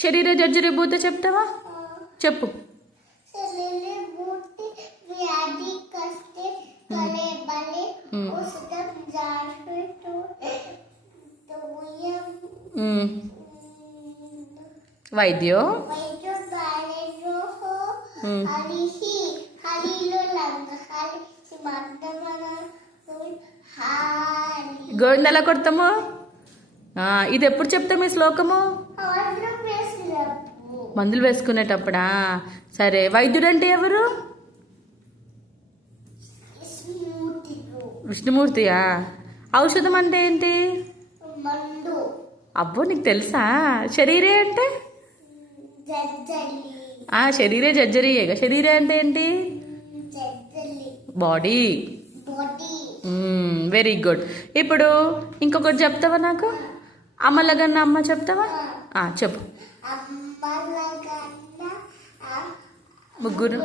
శరీర జర్జరి భూత చెప్తావా? చెప్పు. వైద్యో గోవింద ఎలా కొడతాము? ఇది ఎప్పుడు చెప్తాము ఈ శ్లోకము? మందులు వేసుకునేటప్పుడా? సరే, వైద్యుడు అంటే ఎవరు? విష్ణుమూర్తియా? ఔషధం అంటే ఏంటి? అబ్బో, నీకు తెలుసా? శరీరే అంటే శరీరే జర్జరీయేగా. శరీరే అంటే ఏంటి? బాడీ. Very good. ఇప్పుడు ఇంకొకటి చెప్తావా నాకు? అమ్మలగన్న అమ్మ చెప్తావా? చెప్పు. ముగ్గురు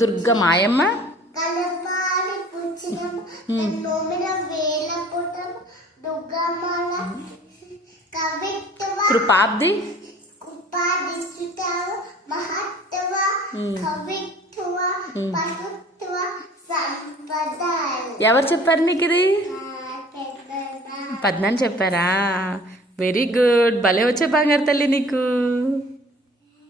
దుర్గ మాయమ్మ, కృపాబ్ది, ఎవరు చెప్పారు నీకు ఇది? పద్నాన్ని చెప్పారా? Very good. భలే వచ్చే బంగారు తల్లి నీకు.